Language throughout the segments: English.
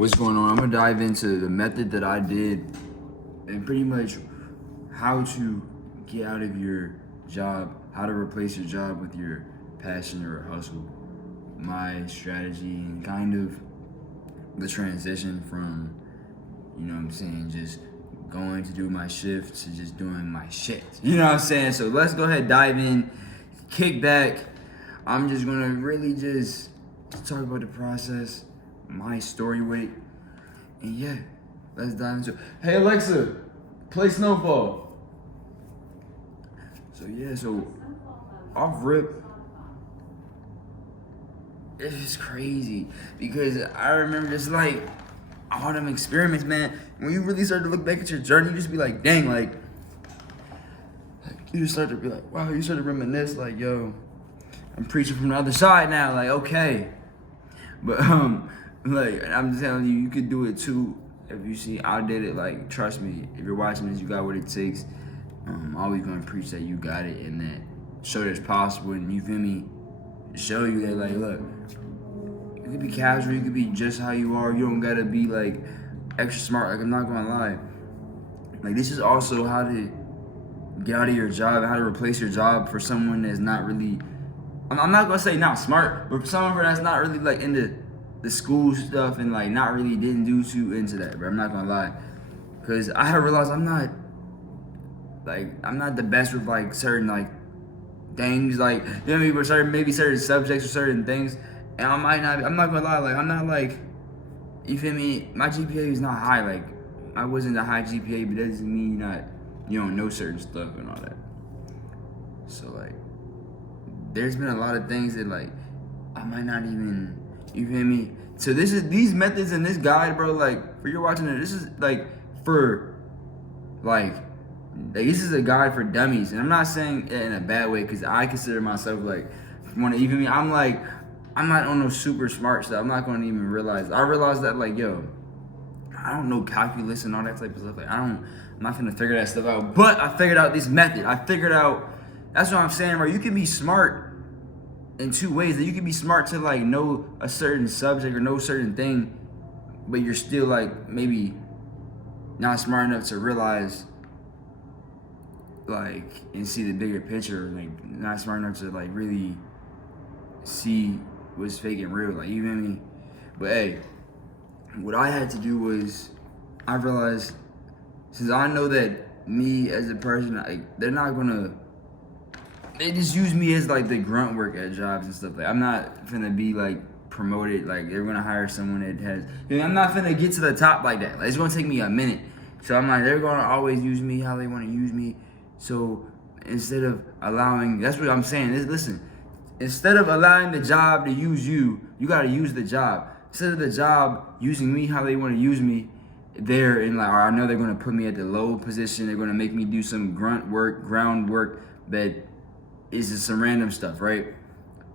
What's going on? I'm gonna dive into the method that I did and pretty much how to get out of your job, how to replace your job with your passion or hustle, my strategy, and kind of the transition from, just going to do my shift to just doing my shit. You know what I'm saying? So let's go ahead, dive in, kick back. I'm just gonna really just talk about the process, my story with it, and yeah, let's dive into it. Hey Alexa, play Snowfall. So off rip, it's just crazy because I remember just like all them experiments, man. When you really start to look back at your journey, you just be like, dang, like you start to be like, wow, you start to reminisce, like, yo, I'm preaching from the other side now, like, okay. But like I'm telling you, you could do it too. If you see I did it, like, trust me, if you're watching this, you got what it takes. I'm always gonna preach that you got it and that show that it's possible, and you feel me, show you that, like, look, you could be casual, you could be just how you are, you don't gotta be like extra smart. Like, I'm not gonna lie, like, this is also how to get out of your job, how to replace your job for someone that's not really, I'm not gonna say not smart, but for someone that's not really like into the school stuff and like not really didn't do too into that, bro. I'm not gonna lie, cause I have realized I'm not the best with like certain like things, like, you know what I mean, with certain subjects or certain things, and I'm not gonna lie, like, I'm not like, you feel me, my GPA is not high, like, I wasn't a high GPA, but that doesn't mean you don't know certain stuff and all that. So like, there's been a lot of things that like I might not even, you feel me? So these methods and this guide, bro, like, for you watching it, this is like for like this is a guide for dummies, and I'm not saying it in a bad way, because I consider myself like, even me, I'm not on no super smart stuff. I'm not gonna even realize. I realized that, like, yo, I don't know calculus and all that type of stuff. Like, I'm not gonna figure that stuff out. But I figured out this method. That's what I'm saying, bro. You can be smart in two ways. That you can be smart to like know a certain subject or know a certain thing, but you're still like maybe not smart enough to realize, like, and see the bigger picture. Like, not smart enough to like really see what's fake and real. Like, you feel me? But hey, what I had to do was, I realized, since I know that me as a person, like, they just use me as like the grunt work at jobs and stuff. Like, I'm not finna be like promoted, like they're gonna hire someone that has, I'm not finna get to the top like that. Like, it's gonna take me a minute. So I'm like, they're gonna always use me how they wanna use me. So instead of allowing, that's what I'm saying, listen, instead of allowing the job to use you, you gotta use the job. Instead of the job using me how they wanna use me, they're in like, or I know they're gonna put me at the low position, they're gonna make me do some grunt work, ground work that is just some random stuff, right?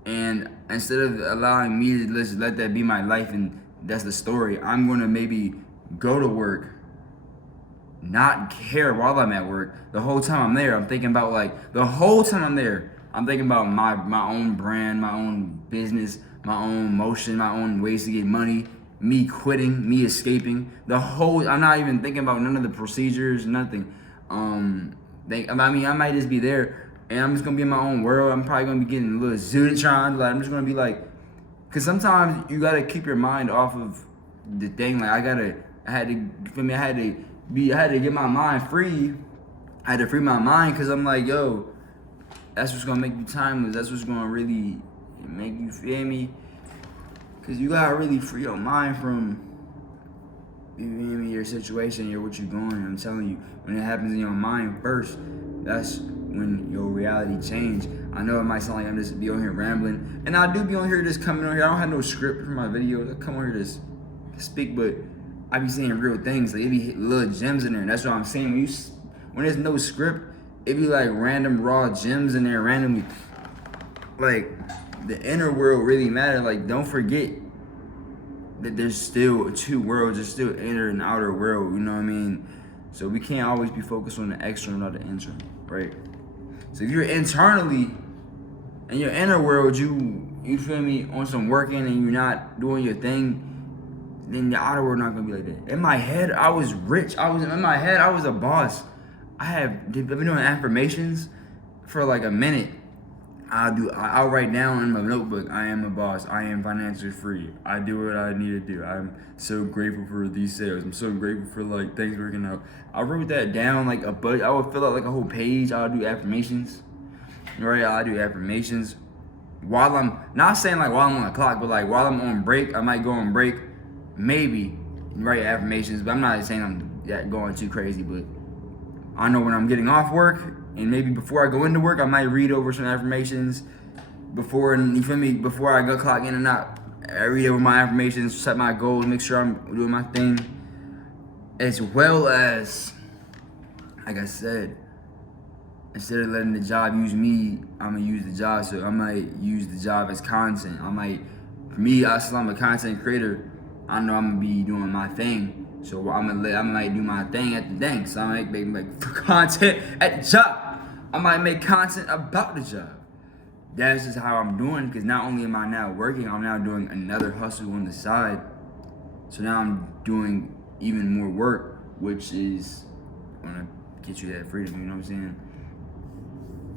And instead of allowing me to just let that be my life and that's the story, I'm gonna maybe go to work, not care while I'm at work. The whole time I'm there, I'm thinking about my own brand, my own business, my own motion, my own ways to get money, me quitting, me escaping. I'm not even thinking about none of the procedures, nothing. I might just be there and I'm just gonna be in my own world. I'm probably gonna be getting a little zooted, like, I'm just gonna be like, cause sometimes you gotta keep your mind off of the thing. Like, I had to get my mind free. I had to free my mind, cause I'm like, yo, that's what's gonna make you timeless. That's what's gonna really make you, feel me? Cause you gotta really free your mind from, you feel me, your situation, what you're going. I'm telling you, when it happens in your mind first, that's when your reality change. I know it might sound like I'm just be on here rambling, and I do be on here just coming on here. I don't have no script for my videos. I come on here just speak, but I be saying real things. Like, it be little gems in there, and that's what I'm saying. When there's no script, it be like random raw gems in there randomly. Like, the inner world really matter. Like, don't forget that there's still two worlds. There's still inner and outer world. You know what I mean? So we can't always be focused on the external, not the internal, right? So if you're internally in your inner world, you feel me, on some working and you're not doing your thing, then the outer world not gonna be like that. In my head, I was rich. In my head, I was a boss. I've been doing affirmations for like a minute. I'll write down in my notebook, I am a boss. I am financially free. I do what I need to do. I'm so grateful for these sales. I'm so grateful for like things working out. I wrote that down like a budget. I would fill out like a whole page. I'll do affirmations. Right? I'll do affirmations. While I'm not saying like while I'm on the clock, but like while I'm on break, I might go on break, maybe write affirmations. But I'm not saying I'm going too crazy, but I know when I'm getting off work, and maybe before I go into work, I might read over some affirmations before I go clock in and out. I read over my affirmations, set my goals, make sure I'm doing my thing. As well as, like I said, instead of letting the job use me, I'm gonna use the job. So I might use the job as content. For me, since I'm a content creator, I know I'm gonna be doing my thing. So I might do my thing at the thing. So I might make content at the job. I might make content about the job. That's just how I'm doing, because not only am I now working, I'm now doing another hustle on the side. So now I'm doing even more work, which is gonna get you that freedom, you know what I'm saying?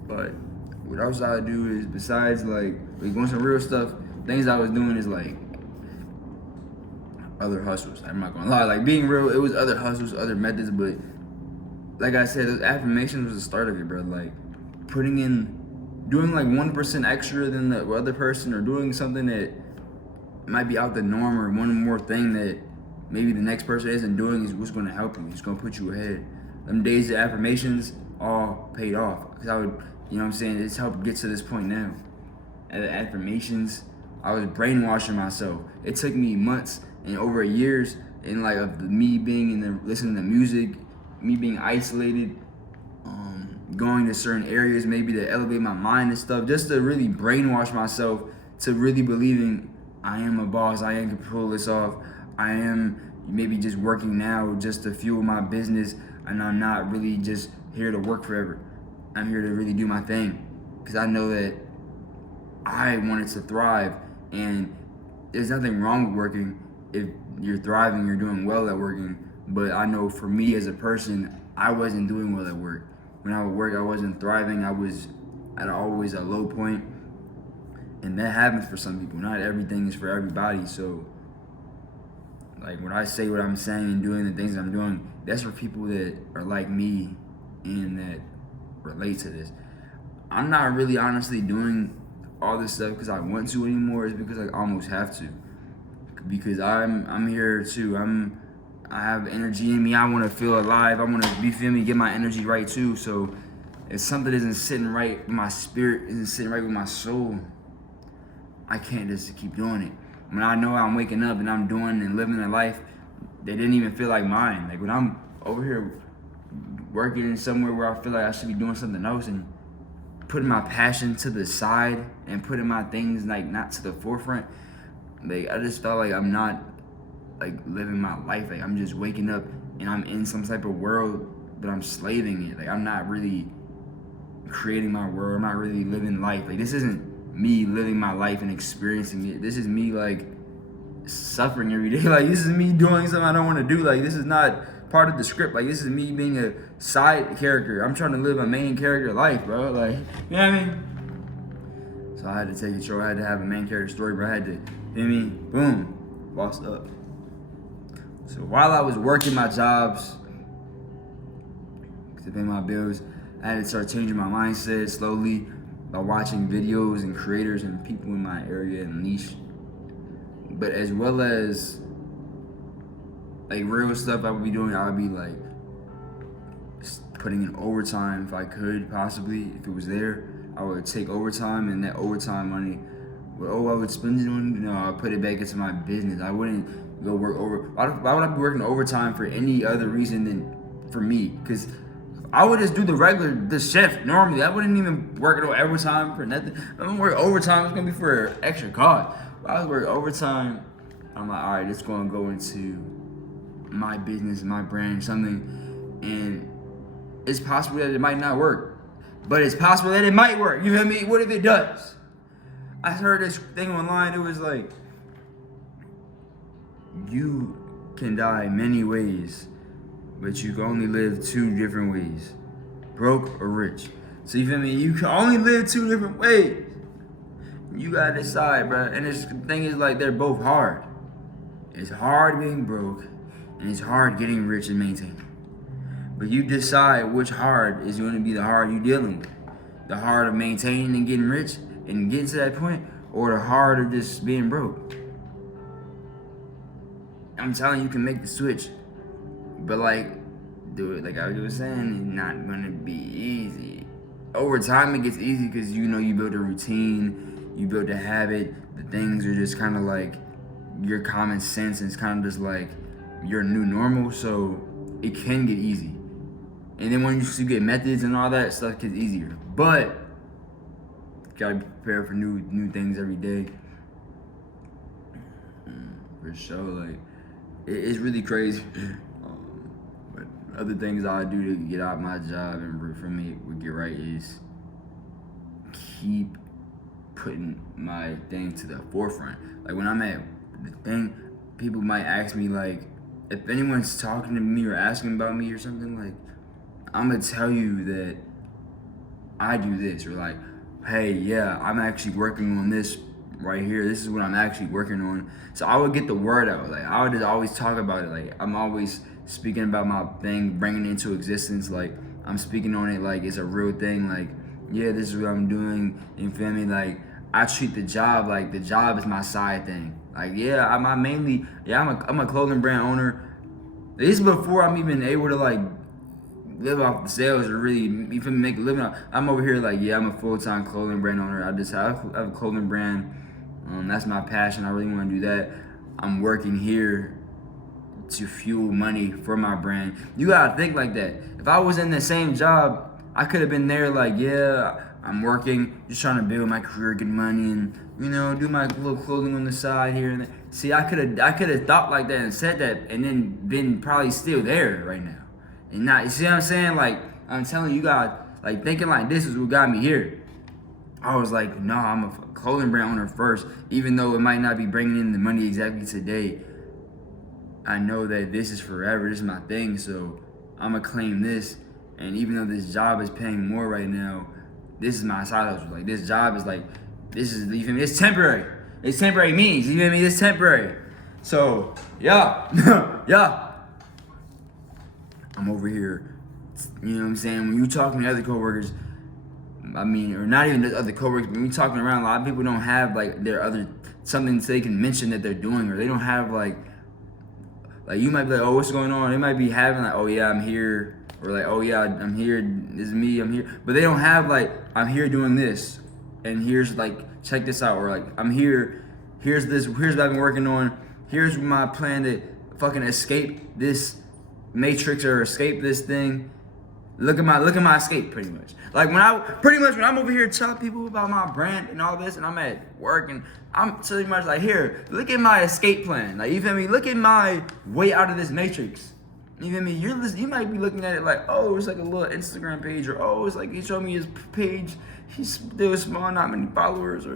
But what else I do is, besides like doing some real stuff, things I was doing is like other hustles. I'm not gonna lie, like being real, it was other hustles, other methods, but like I said, those affirmations was the start of it, bro. Like doing like 1% extra than the other person, or doing something that might be out the norm, or one more thing that maybe the next person isn't doing is what's gonna help you. It's gonna put you ahead. Them days of affirmations all paid off, because I would, you know what I'm saying, it's helped get to this point now. At the affirmations, I was brainwashing myself. It took me months and over years, and like of me being listening to music, me being isolated, going to certain areas maybe to elevate my mind and stuff, just to really brainwash myself to really believing I am a boss, I am can pull this off, I am maybe just working now just to fuel my business, and I'm not really just here to work forever. I'm here to really do my thing, because I know that I wanted to thrive, and there's nothing wrong with working if you're thriving, you're doing well at working. But I know for me as a person, I wasn't doing well at work. When I would work, I wasn't thriving. I was at always a low point. And that happens for some people. Not everything is for everybody. So, like, when I say what I'm saying and doing the things I'm doing, that's for people that are like me and that relate to this. I'm not really honestly doing all this stuff because I want to anymore. It's because I almost have to. Because I'm here too. I have energy in me. I want to feel alive. I want to get my energy right too. So if something isn't sitting right with my spirit, isn't sitting right with my soul, I can't just keep doing it. When I know I'm waking up and I'm doing and living a life that didn't even feel like mine. Like when I'm over here working somewhere where I feel like I should be doing something else, and putting my passion to the side and putting my things like not to the forefront, like I just felt like I'm not like living my life. Like I'm just waking up and I'm in some type of world, but I'm slaving it. Like I'm not really creating my world. I'm not really living life. Like this isn't me living my life and experiencing it. This is me like suffering every day. Like this is me doing something I don't want to do. Like this is not part of the script. Like this is me being a side character. I'm trying to live a main character life, bro. Like, you know what I mean? So I had to take control. I had to have a main character story, bro. I had to, you know what I mean? Boom, bossed up. So while I was working my jobs to pay my bills, I had to start changing my mindset slowly by watching videos and creators and people in my area and niche. But as well as like real stuff I would be doing, I would be like putting in overtime if I could, possibly, if it was there. I would take overtime, and that overtime money, I would spend it on, I'd put it back into my business. I wouldn't go work over. Why would I be working overtime for any other reason than for me? Because I would just do the shift normally. I wouldn't even work no overtime for nothing. I'm gonna work overtime, it's gonna be for extra cost. If I was working overtime, I'm like, all right, it's gonna go into my business, my brand, something, and it's possible that it might not work, but it's possible that it might work. You feel me? What if it does? I heard this thing online. It was like, you can die many ways, but you can only live 2 different ways, broke or rich. So you feel me? You can only live 2 different ways. You gotta decide, bro. And the thing is, like, they're both hard. It's hard being broke, and it's hard getting rich and maintaining. But you decide which hard is going to be the hard you're dealing with. The hard of maintaining and getting rich and getting to that point, or the hard of just being broke. I'm telling you, you can make the switch. But like, do it like I was saying, it's not gonna be easy. Over time it gets easy because you build a routine, you build a habit, the things are just kinda like your common sense, and it's kinda just like your new normal, so it can get easy. And then when you get methods and all that stuff gets easier. But you gotta be prepared for new things every day. For sure, like it's really crazy. But other things I do to get out my job and for me to get right is keep putting my thing to the forefront. Like when I'm at the thing, people might ask me, like, if anyone's talking to me or asking about me or something, like, I'm gonna tell you that I do this, or like, hey, yeah, I'm actually working on this right here. This is what I'm actually working on. So I would get the word out. Like I would just always talk about it. Like I'm always speaking about my thing, bringing it into existence. Like I'm speaking on it like it's a real thing. Like, yeah, this is what I'm doing. You feel me? Like I treat the job like the job is my side thing. Like, yeah, I'm a clothing brand owner. This is before I'm even able to like live off the sales or really even make a living off. I'm over here like, yeah, I'm a full-time clothing brand owner. I have a clothing brand. That's my passion. I really want to do that. I'm working here to fuel money for my brand. You gotta think like that. If I was in the same job, I could have been there like, yeah, I'm working, just trying to build my career, get money, and do my little clothing on the side here and there. See, I could have thought like that and said that, and then been probably still there right now. And not, you see what I'm saying? Like, I'm telling you guys, like, thinking like this is what got me here. I was like, no, I'm a clothing brand owner first. Even though it might not be bringing in the money exactly today, I know that this is forever. This is my thing, so I'm going to claim this. And even though this job is paying more right now, this is my side hustle. Like, this job is like, this is, you feel me? It's temporary. It's temporary means, you feel me? It's temporary. So, yeah, yeah. I'm over here, you know what I'm saying? When you talking to other coworkers, or not even the other coworkers, when you talking around, a lot of people don't have like their other something they can mention that they're doing, or they don't have like you might be like, oh, what's going on? They might be having like, oh yeah, I'm here, or like, oh yeah, I'm here. This is me, I'm here. But they don't have like, I'm here doing this, and here's like, check this out, or like, I'm here. Here's what I've been working on. Here's my plan to fucking escape this matrix or escape this thing. Look at my escape, pretty much. Like when I'm over here telling people about my brand and all this, and I'm at work and I'm pretty much like, here, look at my escape plan. Like, you feel me? Look at my way out of this matrix. You feel me? You might be looking at it like, oh, it's like a little Instagram page, or oh, it's like he showed me his page. He's still small, not many followers,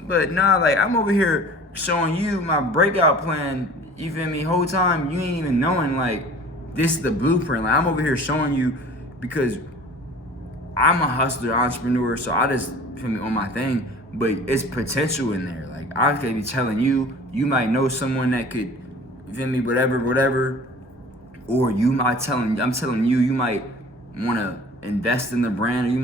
but nah, like I'm over here showing you my breakout plan. You feel me? Whole time you ain't even knowing like this is the blueprint. Like I'm over here showing you because I'm a hustler, entrepreneur, so I just feel me on my thing. But it's potential in there. Like I could be telling you, you might know someone that could, you feel me, whatever. Or I'm telling you, you might want to invest in the brand, or you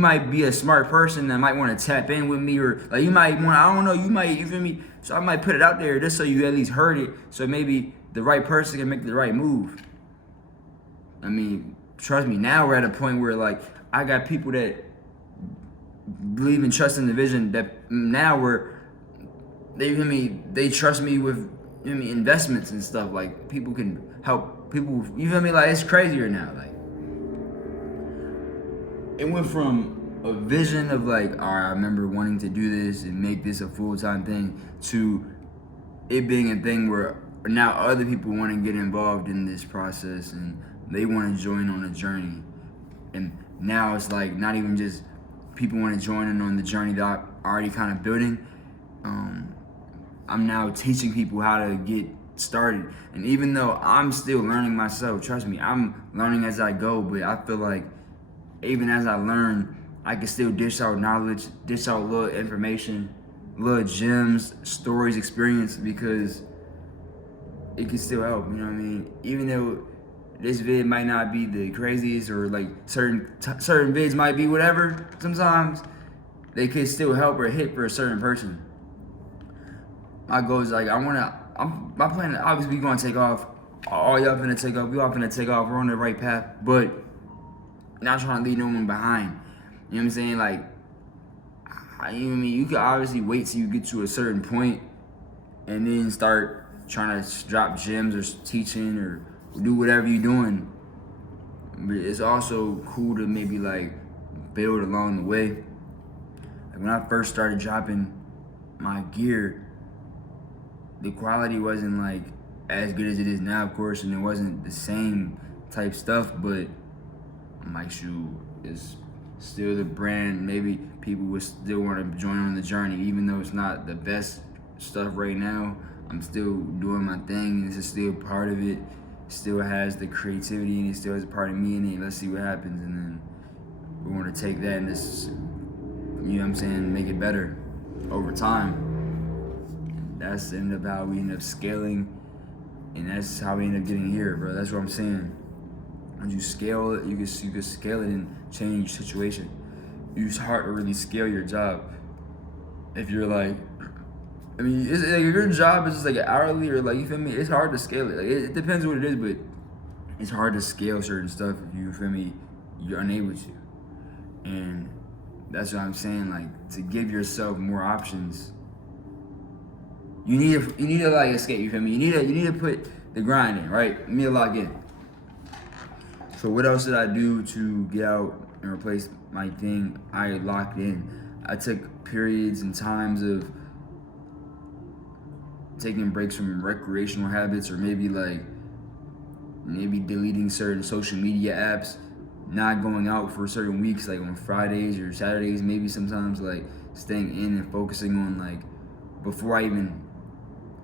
might be a smart person that might want to tap in with me, or like you might want, I don't know, you feel me? So I might put it out there just so you at least heard it, so maybe the right person can make the right move. I mean, trust me, now we're at a point where like I got people that believe and trust in the vision that now they trust me with investments and stuff. Like people can help people, you feel me? Like it's crazier now. Like it went from a vision of like, all right, I remember wanting to do this and make this a full-time thing, to it being a thing where now other people want to get involved in this process and they want to join on the journey. And now it's like not even just people want to join in on the journey that I'm already kind of building. I'm now teaching people how to get started. And even though I'm still learning myself, trust me, I'm learning as I go, but I feel like even as I learn, I can still dish out knowledge, dish out little information, little gems, stories, experience, because it can still help, you know what I mean? Even though this vid might not be the craziest, or like certain vids might be whatever, sometimes they can still help or hit for a certain person. My goal is like, my plan obviously we gonna take off. All y'all finna take off, we all finna take off, we're on the right path, but not trying to leave no one behind. You know what I'm saying? Like, you know what I mean? You can obviously wait till you get to a certain point and then start trying to drop gems or teaching or do whatever you're doing. But it's also cool to maybe like build along the way. Like when I first started dropping my gear, the quality wasn't like as good as it is now, of course, and it wasn't the same type stuff, but I'm like, shoot, it's still the brand. Maybe people would still want to join on the journey, even though it's not the best stuff right now. I'm still doing my thing, and this is still part of it. Still has the creativity, and it still has a part of me in it. Let's see what happens, and then we want to take that and just, you know what I'm saying, make it better over time. And that's ended up how we end up scaling, and that's how we end up getting here, bro. That's what I'm saying. When you scale it, you can scale it and change your situation. It's hard to really scale your job if you're like, I mean, it's like if your job is just like hourly or like, you feel me? It's hard to scale it. Like it depends what it is, but it's hard to scale certain stuff if you feel me, you're unable to. And that's what I'm saying. Like, to give yourself more options, you need to like escape. You feel me? You need to put the grind in, right? You need to log in. So what else did I do to get out and replace my thing? I locked in. I took periods and times of taking breaks from recreational habits, or maybe deleting certain social media apps, not going out for certain weeks, like on Fridays or Saturdays, maybe sometimes like staying in and focusing on like, before I even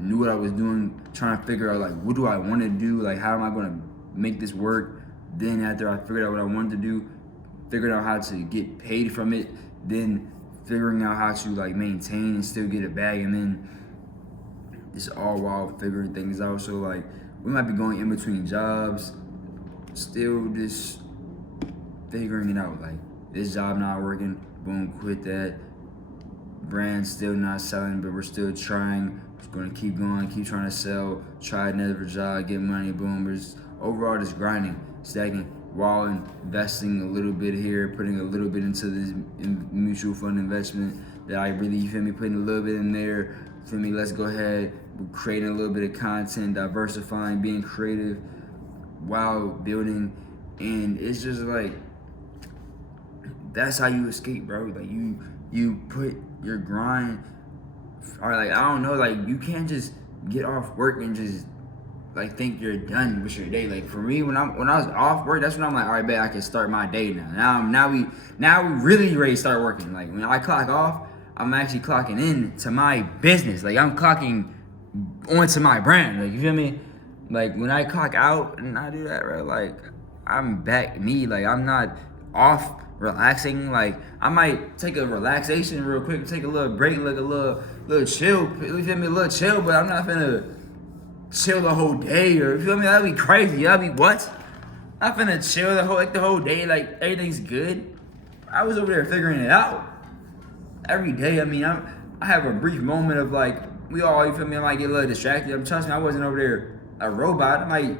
knew what I was doing, trying to figure out like, what do I want to do? Like, how am I going to make this work? Then after I figured out what I wanted to do, figured out how to get paid from it, then figuring out how to like maintain and still get a bag, and then it's all while figuring things out. So like, we might be going in between jobs, still just figuring it out. Like, this job not working, boom, quit that. Brand still not selling, but we're still trying. Just gonna keep going, keep trying to sell, try another job, get money, boom. We're just overall just grinding, stacking, while investing a little bit here, putting a little bit into this mutual fund investment that I really, you feel me, putting a little bit in there. Feel me, let's go ahead, creating a little bit of content, diversifying, being creative while building. And it's just like, that's how you escape, bro. Like, you put your grind, or like, I don't know, like, you can't just get off work and just like think you're done with your day. Like, for me, when I was off work, that's when I'm like, all right, bet I can start my day now. Now we really ready to start working. Like, when I clock off, I'm actually clocking in to my business. Like, I'm clocking onto my brand. Like, you feel me? Like, when I clock out and I do that, bro, like, I'm back me. Like, I'm not off relaxing. Like, I might take a relaxation real quick, take a little break, like a little chill. You feel me? A little chill, but I'm not finna chill the whole day, or you feel me? That'd be crazy. That'd be what? I'm finna chill the whole day, like everything's good. I was over there figuring it out every day. I mean, I have a brief moment of like, we all, you feel me? I might get a little distracted. Trust me, I wasn't over there a robot. I might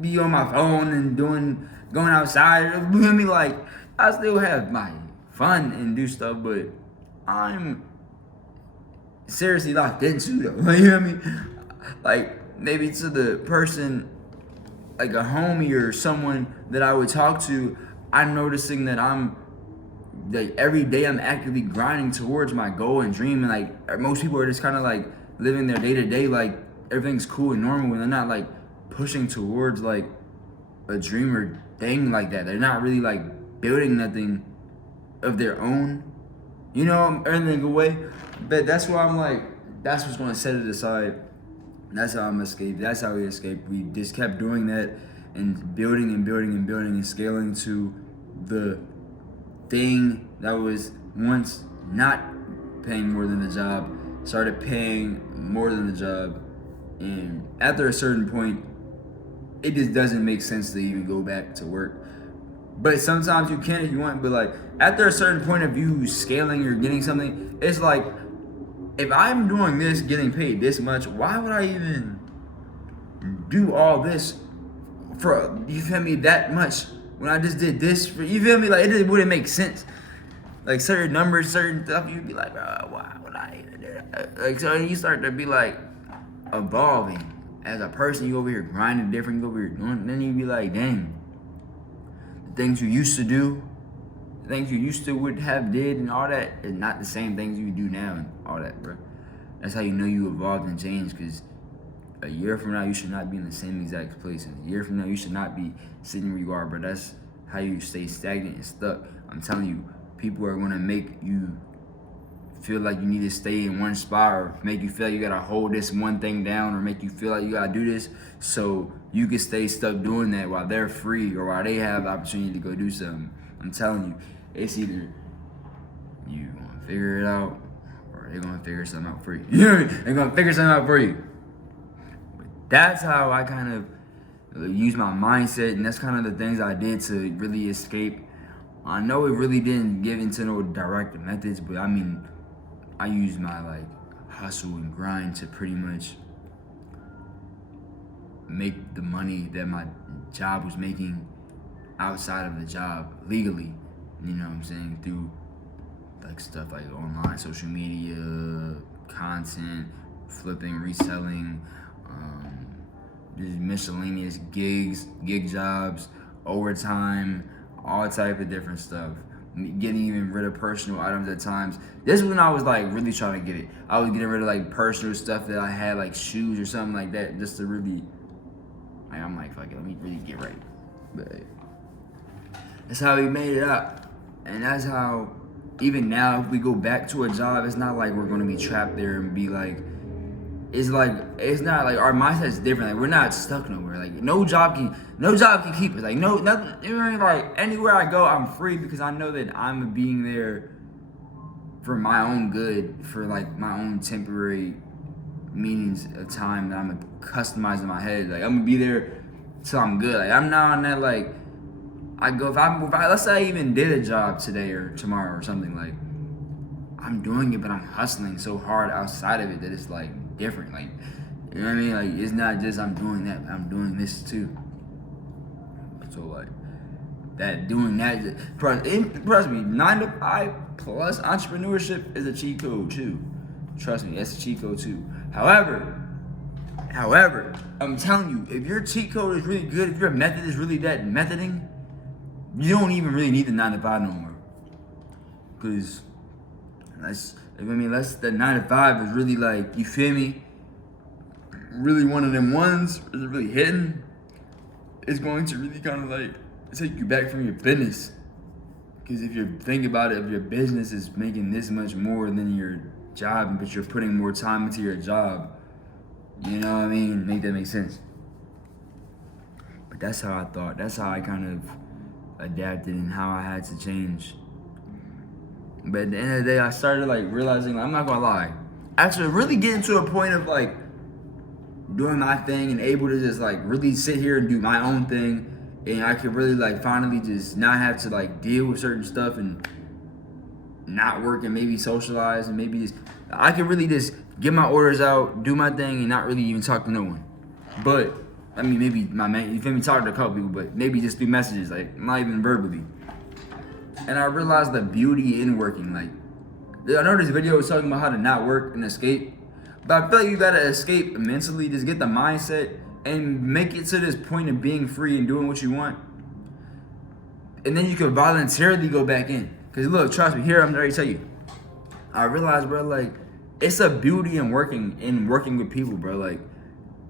be on my phone and going outside. You feel me? Like, I still have my fun and do stuff, but I'm seriously locked into though. Like, you know what I mean? Like, maybe to the person, like a homie or someone that I would talk to, I'm noticing that every day I'm actively grinding towards my goal and dream. And like, most people are just kind of like living their day to day, like everything's cool and normal, and they're not like pushing towards like a dream or thing like that. They're not really like building nothing of their own, you know, in a good way. But that's why I'm like, that's what's gonna set it aside. That's how I'm escaped. That's how we escaped. We just kept doing that and building and building and building and scaling to the thing that was once not paying more than the job started paying more than the job. And after a certain point, it just doesn't make sense to even go back to work. But sometimes you can if you want. But like after a certain point of you scaling or getting something, it's like, if I'm doing this, getting paid this much, why would I even do all this for, you feel me, that much when I just did this for, you feel me? Like it wouldn't make sense. Like certain numbers, certain stuff, you'd be like, bro, why would I even do that? Like, so you start to be like evolving as a person. You over here grinding different, you over here doing, then you be like, dang, the things you used to do, the things you used to would have did and all that is not the same things you do now and all that, bro. That's how you know you evolved and changed, because a year from now you should not be in the same exact place. And a year from now you should not be sitting where you are, bro. That's how you stay stagnant and stuck. I'm telling you, people are gonna make you feel like you need to stay in one spot, or make you feel like you gotta hold this one thing down, or make you feel like you gotta do this so you can stay stuck doing that while they're free or while they have the opportunity to go do something. I'm telling you, it's either you gonna figure it out or they're gonna figure something out for you. You know what I mean? They're gonna figure something out for you. But that's how I kind of use my mindset, and that's kind of the things I did to really escape. I know it really didn't give into no direct methods, but I mean, I used my like hustle and grind to pretty much make the money that my job was making outside of the job legally. You know what I'm saying? Through like stuff like online, social media, content, flipping, reselling, just miscellaneous gigs, gig jobs, overtime, all type of different stuff. Getting even rid of personal items at times. This is when I was like really trying to get it. I was getting rid of like personal stuff that I had, like shoes or something like that, just to really, like, I'm like, fuck it, let me really get right. But that's how we made it up. And that's how, even now, if we go back to a job, it's not like we're gonna be trapped there and be like, it's not like our mindset's different. Like we're not stuck nowhere. Like no job can keep us. Like nothing. You know what I mean? Like anywhere I go, I'm free because I know that I'm being there for my own good, for like my own temporary meanings of time that I'm customizing in my head. Like I'm gonna be there till I'm good. Like I'm not on that like, if I let's say I even did a job today or tomorrow or something, like I'm doing it, but I'm hustling so hard outside of it that it's like different. Like, you know what I mean? Like it's not just I'm doing that, I'm doing this too. So like that, doing that, trust me, 9 to 5 plus entrepreneurship is a cheat code too. Trust me, that's a cheat code too. However, I'm telling you, if your cheat code is really good, if your method is really that methoding, you don't even really need the 9 to 5 no more. Cause that's the 9 to 5 is really like, you feel me? Really one of them ones is really hitting. It's going to really kind of like take you back from your business. Because if you think about it, if your business is making this much more than your job, but you're putting more time into your job, you know what I mean? Make that make sense. But that's how I thought. That's how I kind of adapted and how I had to change. But at the end of the day, I started like realizing, like, I'm not gonna lie, actually really getting to a point of like doing my thing and able to just like really sit here and do my own thing, and I could really like finally just not have to like deal with certain stuff and not work and maybe socialize and maybe just, I could really just get my orders out, do my thing, and not really even talk to no one. But I mean, maybe my man, you feel me, talk to a couple people, but maybe just through messages, like not even verbally. And I realized the beauty in working. Like, I know this video was talking about how to not work and escape, but I feel like you gotta escape mentally, just get the mindset and make it to this point of being free and doing what you want. And then you can voluntarily go back in. Cause look, trust me, here I'm ready to tell you. I realized, bro, like, it's a beauty in working with people, bro. Like,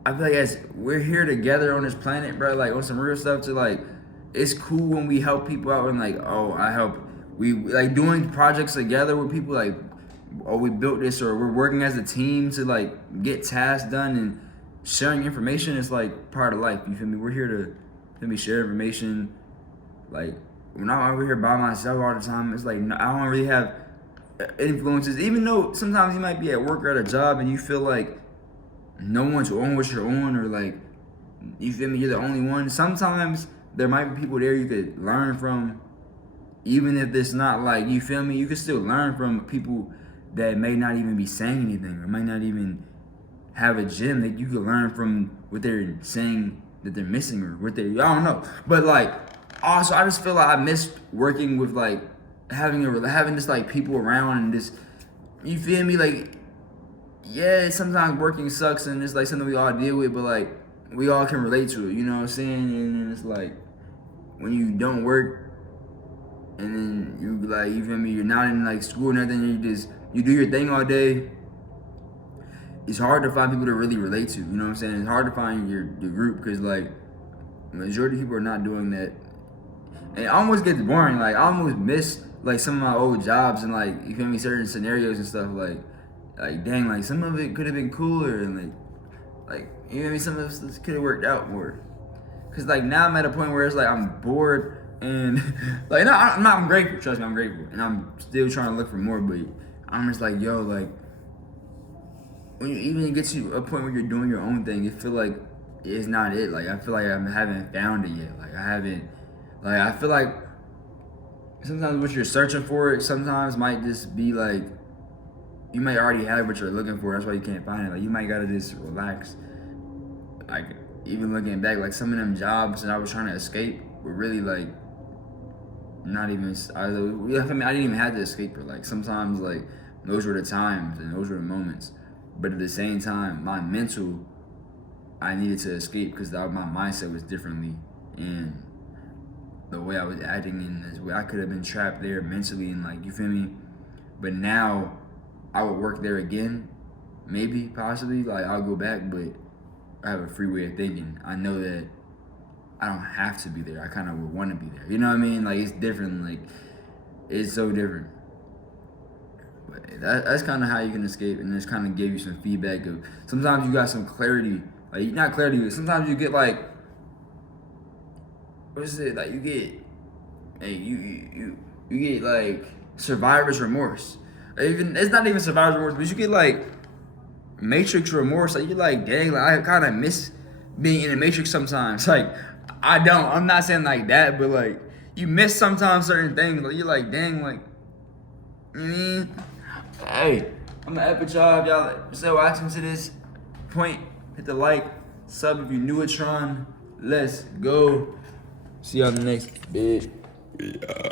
I feel like as we're here together on this planet, bro, like on some real stuff, to like, it's cool when we help people out and like, oh, we like doing projects together with people, like or we built this, or we're working as a team to like get tasks done, and sharing information is like part of life. You feel me? We're here to share information. Like when I'm over here by myself all the time, it's like I don't really have influences. Even though sometimes you might be at work or at a job and you feel like no one's on what you're on, or like, you feel me, you're the only one. Sometimes there might be people there you could learn from, even if it's not like, you feel me, you can still learn from people that may not even be saying anything, or might not even have a gym that you could learn from what they're saying that they're missing, or what they, I don't know. But like, also I just feel like I miss working with like having this like people around, and this, you feel me, like, yeah, sometimes working sucks and it's like something we all deal with, but like we all can relate to it, you know what I'm saying? And it's like when you don't work and then you like, you feel me, you're not in like school or nothing, you do your thing all day. It's hard to find people to really relate to, you know what I'm saying? It's hard to find your group, because like majority of people are not doing that. And it almost gets boring. Like I almost miss like some of my old jobs, and like, you feel me, certain scenarios and stuff, like dang, like some of it could have been cooler, and like you know what I mean, some of this could have worked out more. Cause like now I'm at a point where it's like I'm bored, and like no, I'm grateful. Trust me, I'm grateful, and I'm still trying to look for more. But I'm just like, yo, like when you even get to a point where you're doing your own thing, it feel like it's not it. Like I feel like I haven't found it yet. Like I feel like sometimes what you're searching for sometimes might just be like, you might already have what you're looking for. That's why you can't find it. Like you might gotta just relax. Like even looking back, like some of them jobs that I was trying to escape were really like not even. I didn't even have to escape it. Like sometimes like those were the times and those were the moments. But at the same time, my mental, I needed to escape because my mindset was differently, and the way I was acting in this way, I could have been trapped there mentally, and like, you feel me. But now I would work there again, maybe, possibly, like I'll go back, but I have a free way of thinking. I know that I don't have to be there. I kind of would want to be there. You know what I mean? Like it's different. Like it's so different. But that's kind of how you can escape, and just kind of give you some feedback of sometimes you got some clarity. Like not clarity, but sometimes you get like, what is it? Like you get, hey, you get like survivor's remorse. Even it's not even survivor's remorse, but you get like Matrix remorse. Like you're like, dang, like I kind of miss being in the Matrix sometimes. Like I don't. I'm not saying like that, but like you miss sometimes certain things. Like you're like, dang, like, you know what I mean? Hey, I'm gonna epic y'all. If y'all still watching to this point, hit the like, sub if you're new at Tron. Let's go. See y'all in the next vid. Yeah.